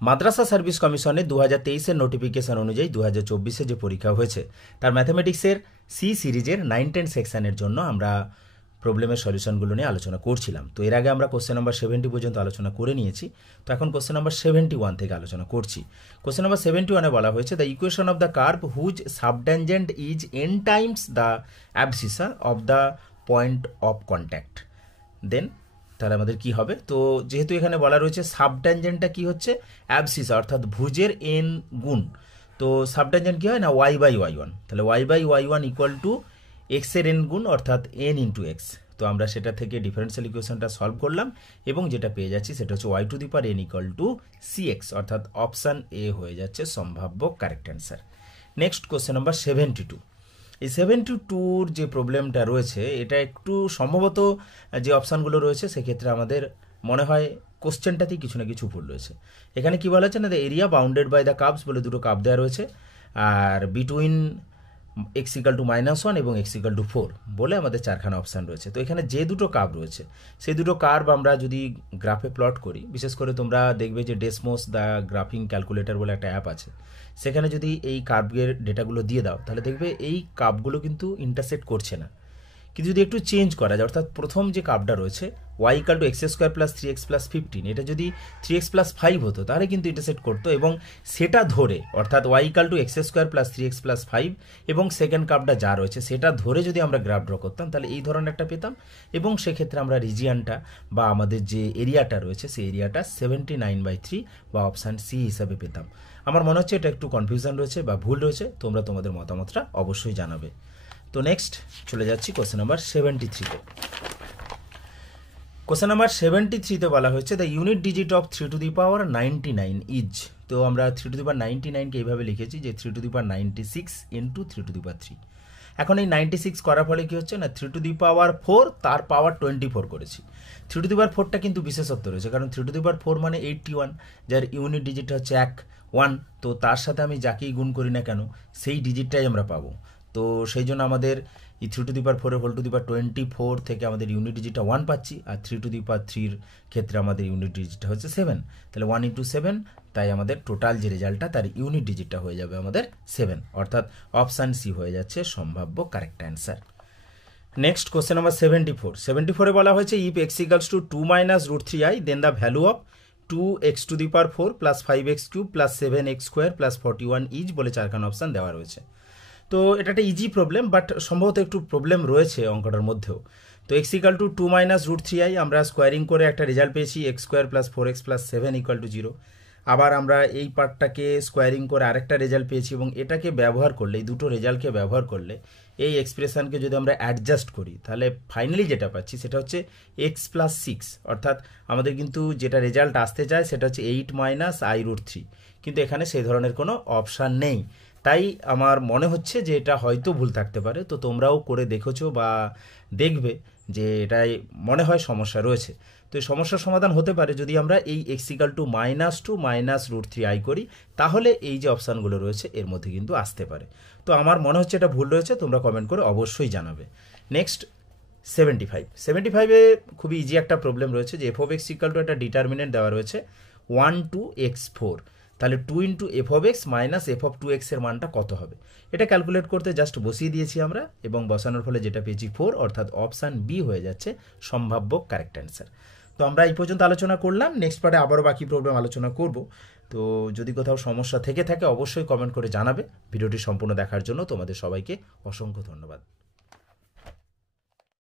মাদ্রাসা service কমিশনের 2023-এর notification অনুযায়ী 2024-এ যে পরীক্ষা হয়েছে তার ম্যাথামেটিক্সের সি সিরিজের 9-10 সেকশনের জন্য আমরা প্রবলেমের সলিউশনগুলো নিয়ে আলোচনা করছিলাম। তো এর আগে আমরা কোশ্চেন নাম্বার 70 পর্যন্ত আলোচনা করে নিয়েছি। তো এখন কোশ্চেন নাম্বার 71 থেকে আলোচনা করছি। কোশ্চেন নাম্বার 71-এ বলা হয়েছে the equation of the curve whose subtangent is n times the abscissa of the point of contact, then তাহলে আমাদের কি হবে? তো যেহেতু এখানে বলা রয়েছে সাবট্যানজেন্টটা কি হচ্ছে, অ্যাবসিসা অর্থাৎ ভুজের n গুণ। তো সাবট্যানজেন্ট কি হয় না y/y1, তাহলে y/y1 ইকুয়াল টু এক্সের n গুণ অর্থাৎ n ইন্টু এক্স। তো আমরা সেটা থেকে ডিফারেন্সিয়াল ইকুয়েশনটা সলভ করলাম এবং যেটা পেয়ে যাচ্ছি সেটা হচ্ছে y⁴n ইকুয়াল টু cx, অর্থাৎ অপশান এ হয়ে যাচ্ছে সম্ভাব্য correct answer. Next question number 72। এই 72-র যে প্রবলেমটা রয়েছে এটা একটু সম্ভবত যে অপশানগুলো রয়েছে সেক্ষেত্রে আমাদের মনে হয় কোশ্চেনটাতেই কিছু না কিছু ভুল রয়েছে। এখানে কি বলা হচ্ছে না, the area bounded by the curves বলে দুটো কার্ভ দেওয়া রয়েছে, আর বিটুইন x = -1 এবং x = 4 বলে আমাদের চারখানা অপশান রয়েছে। তো এখানে যে দুটো কার্ভ রয়েছে সেই দুটো কার্ভ আমরা যদি গ্রাফে প্লট করি, বিশেষ করে তোমরা দেখবে যে ডেসমোস দ্য গ্রাফিং ক্যালকুলেটর বলে একটা অ্যাপ আছে, সেখানে যদি এই কার্ভের ডেটাগুলো দিয়ে দাও তাহলে দেখবে এই কার্ভগুলো কিন্তু ইন্টারসেক্ট করছে না। কিন্তু যদি একটু চেঞ্জ করা যায়, অর্থাৎ প্রথম যে কার্ভটা রয়েছে y = x² + 3x + 15, এটা যদি 3x + 5 হতো তাহলে কিন্তু ইন্টারসেক্ট করতো, এবং সেটা ধরে অর্থাৎ y = x² + 3x + 5 এবং সেকেন্ড কার্ভটা যা রয়েছে সেটা ধরে যদি আমরা গ্রাফ ড্র করতাম তাহলে এই ধরনের একটা পেতাম, এবং সেক্ষেত্রে আমরা রিজিয়ানটা বা আমাদের যে এরিয়াটা রয়েছে সেই এরিয়াটা 79/3 বা অপশান সি হিসাবে পেতাম। আমার মনে হচ্ছে এটা একটু কনফিউশন রয়েছে বা ভুল রয়েছে, তোমরা তোমাদের মতামতটা অবশ্যই জানাবে। তো নেক্সট চলে যাচ্ছি কোশ্চেন নাম্বার 73-তে। কোশ্চেন নাম্বার 73-তে বলা হয়েছে the unit digit of 3^99 is. তো আমরা 3^99-কে এইভাবে লিখেছি যে 3^96 × 3^3। এখন এই 96 করার ফলে কি হচ্ছে না, 3^4 তার পাওয়ার 24 করেছি। 3^4টা কিন্তু বিশেষত্ব রয়েছে, কারণ 3^4 মানে 81, যার ইউনিট ডিজিট হচ্ছে 1, তো তার সাথে আমি যাকেই গুণ করি না কেন সেই ডিজিটটাই আমরা পাবো। তো সেই জন্য আমাদের এই 3^4 থেকে আমাদের ইউনিট ডিজিটটা 1 পাচ্ছি, আর 3^3-র ক্ষেত্রে আমাদের ইউনিট ডিজিটটা হচ্ছে 7, তাহলে 1 × 7, তাই আমাদের টোটাল যে রেজাল্টটা তার ইউনিট ডিজিটটা হয়ে যাবে আমাদের 7, অর্থাৎ অপশান সি হয়ে যাচ্ছে সম্ভাব্য correct answer. Next question number 74-এ বলা হয়েছে if x = 2 - √3i then the value of 2x⁴ + 5x³ + 7x² + 41 is বলে চারখানা অপশান দেওয়া রয়েছে। তো এটা একটা ইজি প্রবলেম, বাট সম্ভবত একটু প্রবলেম রয়েছে অঙ্কটার মধ্যেও। তো x = 2 - √3i আমরা স্কোয়ারিং করে একটা রেজাল্ট পেয়েছি x² + 4x + 7 = 0। আবার আমরা এই পার্টটাকে স্কোয়ারিং করে আরেকটা রেজাল্ট পেয়েছি, এবং এটাকে ব্যবহার করলে, এই দুটো রেজাল্টকে ব্যবহার করলে এই এক্সপ্রেশনকে যদি আমরা অ্যাডজাস্ট করি তাহলে ফাইনালি যেটা পাচ্ছি সেটা হচ্ছে x + 6, অর্থাৎ আমাদের কিন্তু যেটা রেজাল্ট আসতে চায় সেটা হচ্ছে 8 - i√3, কিন্তু এখানে সেই ধরনের কোনো অপশান নেই। তাই আমার মনে হচ্ছে যে এটা হয়তো ভুল থাকতে পারে। তো তোমরাও করে দেখেছো বা দেখবে যে এটাই মনে হয় সমস্যা রয়েছে। তো এই সমস্যার সমাধান হতে পারে যদি আমরা এই x = -2 - √3i করি, তাহলে এই যে অপশানগুলো রয়েছে এর মধ্যে কিন্তু আসতে পারে। তো আমার মনে হচ্ছে এটা ভুল রয়েছে, তোমরা কমেন্ট করে অবশ্যই জানাবে। নেক্সট 75-এ খুবই ইজি একটা প্রবলেম রয়েছে যে f(x) = একটা ডিটারমিনেন্ট দেওয়া রয়েছে 1 to x4, তাহলে 2 × f(x) - f(2x) এর মানটা কত হবে? এটা ক্যালকুলেট করতে জাস্ট বসিয়ে দিয়েছি আমরা, এবং বসানোর ফলে যেটা পেয়েছি 4, অর্থাৎ অপশান বি হয়ে যাচ্ছে সম্ভাব্য কারেক্ট অ্যান্সার। তো আমরা এই পর্যন্ত আলোচনা করলাম, নেক্সট পার্টে আবারও বাকি প্রবলেম আলোচনা করব। তো যদি কোথাও সমস্যা থেকে থাকে অবশ্যই কমেন্ট করে জানাবে। ভিডিওটি সম্পূর্ণ দেখার জন্য তোমাদের সবাইকে অসংখ্য ধন্যবাদ।